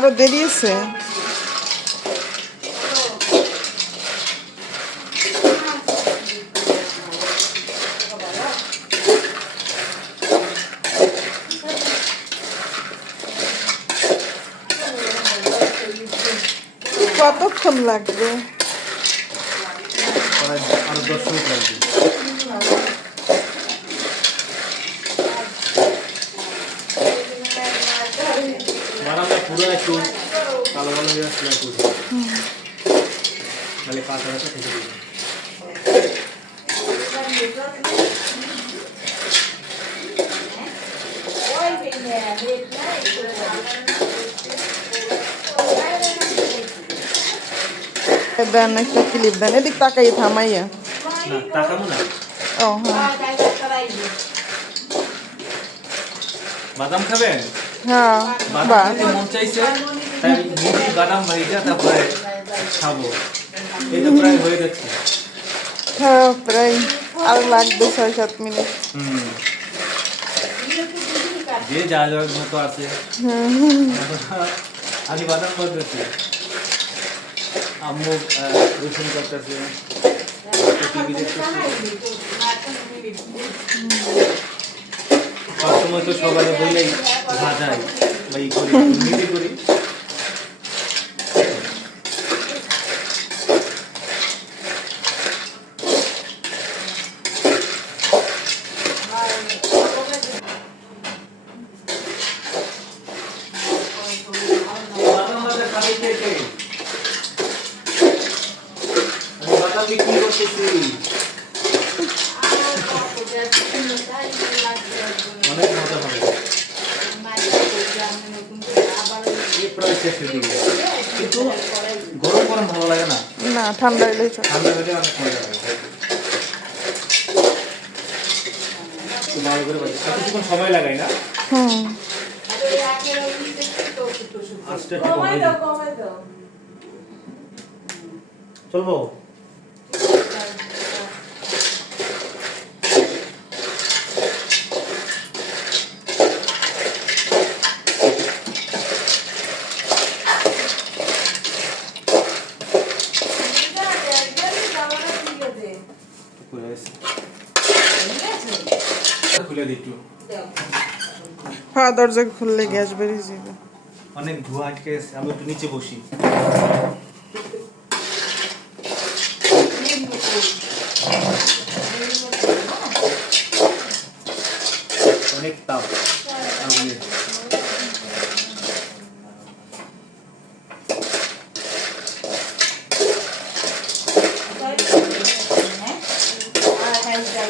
আরও দেরি আছে। কতক্ষণ লাগবে? দশ মিনিট লাগবে। পুরো একটু কালো কালো হয়ে আসলে একটু তাহলে কাঁচা কাঁচা থেকে দিবে দেন একটা ক্লিপ দেন এদিক তাকাই থামাইয়া। ও হ্যাঁ। বাদাম খাবেন? হ্যাঁ মন চাইছে তাই মিষ্টি বাদাম ভাইজা তারপরে খাব। এই তো প্রায় হয়ে যাচ্ছে হ্যাঁ প্রায় আর লাগবে ছয় সাত মিনিট। হুম। যে যা যাওয়ার মতো আছে। আমি বাদাম করতেছি। আম্মু রসুন করতেছে। টিভি দেখতেছি সবসময় তো সবাই বললেই ভাজাই বা ই করি নিজে করি। বাদাম ভাজা খাবে কে কে? আমি বাদাম বিক্রি করতেছি অনেক মজা হবে এই প্রায় শেষের দিকে কিন্তু গরম গরম ভালো লাগে না। না ঠান্ডা চলে। ঠান্ডা হলে অনেক মজা লাগে ভালো করে বাজি। আর কিছুক্ষণ সময় লাগাই না। হুম। আস্তে চলবো? খুলে হ্যাঁ দরজা খুললে গ্যাস বেরিয়ে যাবে। অনেক ধোঁয়া আটকে গেছে আমি একটু নিচে বসি অনেক তাপ আগুনের। আর বাজে লাগবে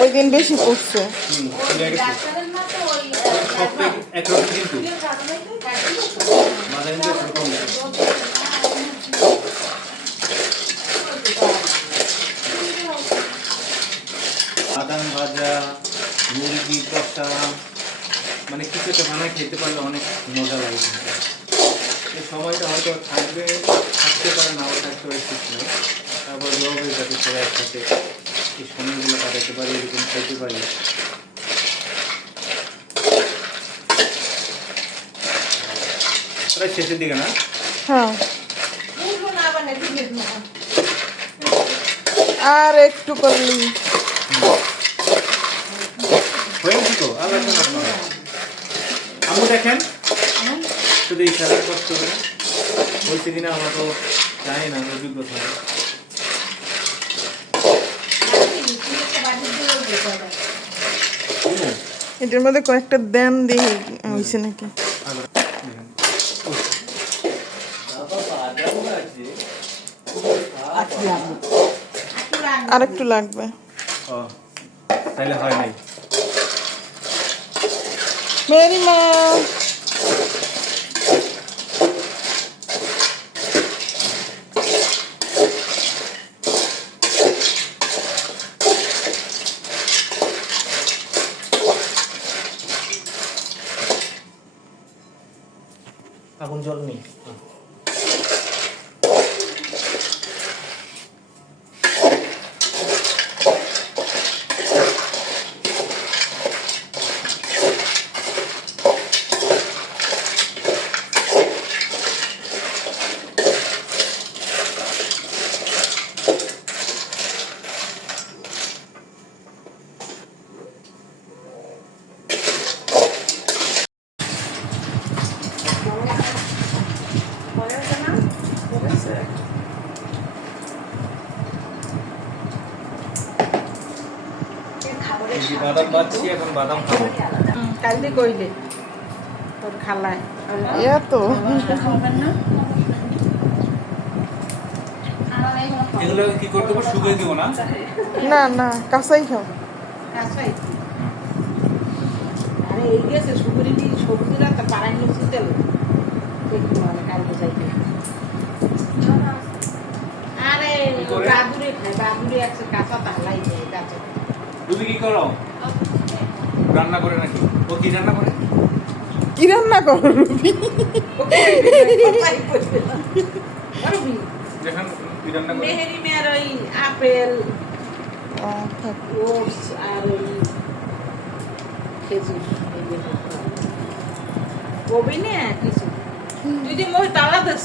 ওই দিন বেশি পড়ছে একরকম বাদাম ভাজা মুরগি কষা মানে কিছু একটা বানায় খেতে পারলে অনেক মজা লাগে। এই সময়টা হয়তো থাকবে থাকতে পারে নাও থাকতে পারে ঠিক নেই। তারপর লোক হয়ে যাতে সবাই একসাথে। এই সময়গুলো কাটাতে পারি এরকম খেতে পারি। প্রায় শেষের দিকে না? হ্যাঁ। আর একটু করলি। হয়ে তো? আর। আম্মু দেখেন। শুধু এই খেলার কষ্ট করে হয়েছে কিনা আমরা তো জানি না অভিজ্ঞতা নেই। এটার মধ্যে কয়েকটা দেন দিয়ে হয়েছে নাকি। আর একটু লাগবে ও, তাইলে হয় নাই মেরি মা এই যে বাদাম বাচ্ছি এখন বাদাম খাব। কালকে কইলে তোর খালায়। ইয়া তো। এগুলো কি করতে হবে? শুকিয়ে দিব না? না না কাঁচাই খাও। কাঁচাই? আরে এই গেছে সুপুরি কি সবজিরা তো পাড়াই নিচ্ছি তেল। দেখি মানে কালকে যাইতে। আরে? বাদুরে খায় বাদুরে আছে কাঁচা তাহলাই তুমি কি করো রান্না করে নাকি ও কি রান্না করে কি রান্না করো রুবি যেখান কি রান্না করে মেহেরি মেয়ের ওই আপেল। ওটস আর ওই খেজুর কবি নে কিছু তুই যে মই তালা দিস